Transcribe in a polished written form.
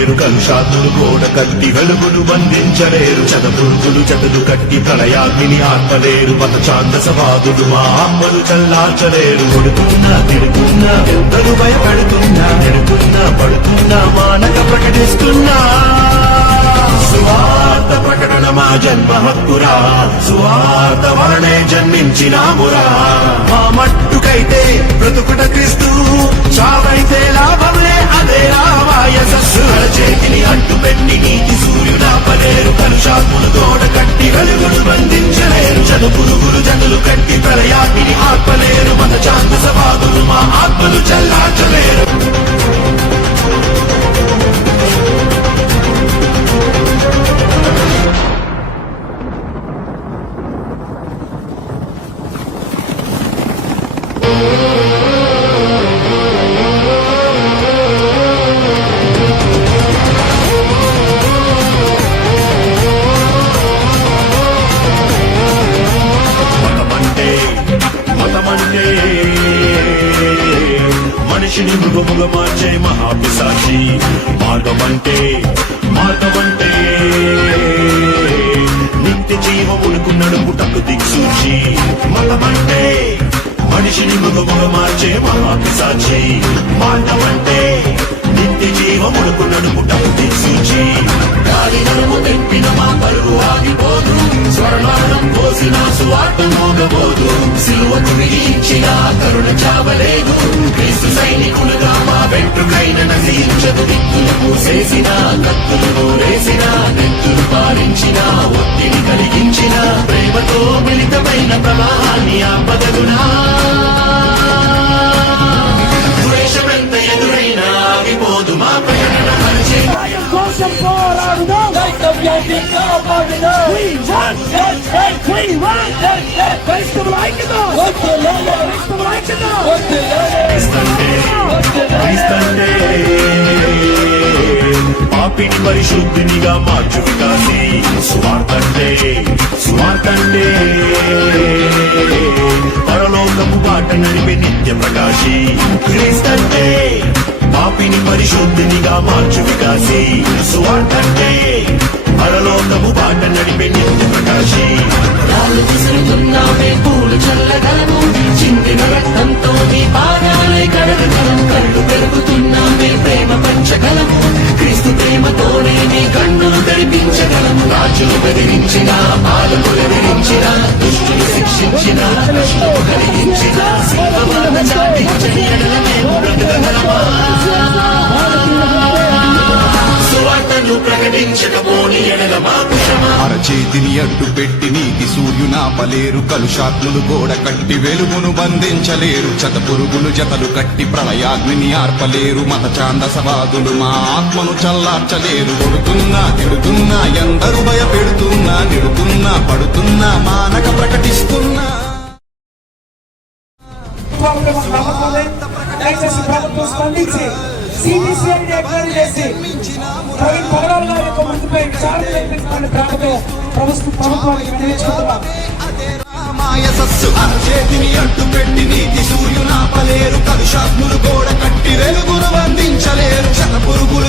ఆపలేరు కలుషాత్తులు గోడ కట్టి వెలుగులు బంధించలేరు చదపురుగులు చదులు కట్టి ప్రళయాగ్నిని ఆర్పలేరు మత ఛాందసవాదులు మా అమ్మలు చల్లార్చలేరు కొడుతున్నా తిడుతున్నా ఎందరూ భయపడుతున్నా నెడుతున్నా పడుతున్నా మానక ప్రకటిస్తున్నా సువార్త ప్రకటన మా జన్మ హక్కురా సువార్త వలనే జన్మించినామురా మా మట్టుకైతే బ్రతుకుట క్రీస్తు చావైతే లాభంలే అదే రావాయసస్సు చేతిని అంటు పెట్టి నీతి సూర్యుడాపలేరు కలుషాత్ములు గోడ కట్టి వెలుగులు బంధించలేరు చదుపురుగులు జనులు కట్టి ప్రళయాగ్నిని ఆర్పలేరు మన ఛాందసవాదులు మా ఆత్మలు చల్లార్చలేరు మనిషిని మృగముగా మార్చే మహాపిశాచి మార్గమంటే నిత్య జీవమునకు నడుపుటకు దిక్సూచి మతమంటే మనిషిని మృగముగా మార్చే మహాపిశాచి మార్గమంటే నిత్య జీవమునకు నడుపుటకు దిక్సూచి గాలి నడుము తెప్పిన మా పరుగు ఆగిపోదు స్వర్ణానం పోసిన సువార్త మోగబోదు సిలువకు మిగించిన కరుణ చావలేదు క్రీస్తు సైనికులుగా మా వెంట్రుకైన నశించదు దిక్కులు మూసేసిన కత్తులు నూరేసిన నెత్తులు పాలించిన ఒత్తిడి కలిగించిన ప్రేమతో మిళితమైన ప్రవాహాన్ని ఆపదగునా ద్వేషమెంత ఎదురైనా ఆగిపోదు మా ప్రయాణ పరిచయం పాపిని పరిశుద్ధినిగా మార్చు వికాసి స్వార్థండే పరలోకము బాట నడిపే నిత్య ప్రకాశి క్రీస్తంటే పాపిని పరిశుద్ధినిగా మార్చు వికాసి స్వార్థంటే పరలోకము బాట నడిపే నిత్య ప్రకాశి రాళ్ళు విసురుతున్నామే పూలు చల్లగలము చిందిన రక్తంతో నీ పాదాలే కడగలం కళ్ళు పెరుగుతున్నామే ప్రేమ పంచగలము క్రీస్తు ప్రేమతోనే నీ కన్నులు తెరిపించగలము రాజులు బెదిరించిన పాలకులు ఎదిరించిన దుష్టులు శిక్షించిన కష్టాలు కలిగించిన సింహమాన చాటించని ఎడల మేము బ్రతకగలమా సువార్తను ప్రకటించకపోని ఎడల మాకు అరచేతిని అడ్డు పెట్టి నీతి సూర్యునాపలేరు కలుషాత్ములు గోడ కట్టి వెలుగును బంధించలేరు చతపురుగులు జతలు కట్టి ప్రళయాగ్నిని ఆర్పలేరు మత ఛాందసవాదులు మా ఆత్మను చల్లార్చలేరు కొడుతున్నా తిడుతున్నా ఎందరూ భయపెడుతున్నా నిడుతున్నా పడుతున్నా మానక ప్రకటిస్తున్నా సిబిసిఐడి ఎంక్వైరీ చేసి ప్రవీణ్ పగడాల గారి యొక్క మృతిపై విచారణ జరిపించాలని ప్రేమతో ప్రభుత్వానికి వినియోగించుకుంటున్నాం. అరచేతిని అడ్డు పెట్టి నీతి సూర్యునాపలేరు కలుషాత్ములు గోడ కట్టి వెలుగును బంధించలేరు చతపురుగు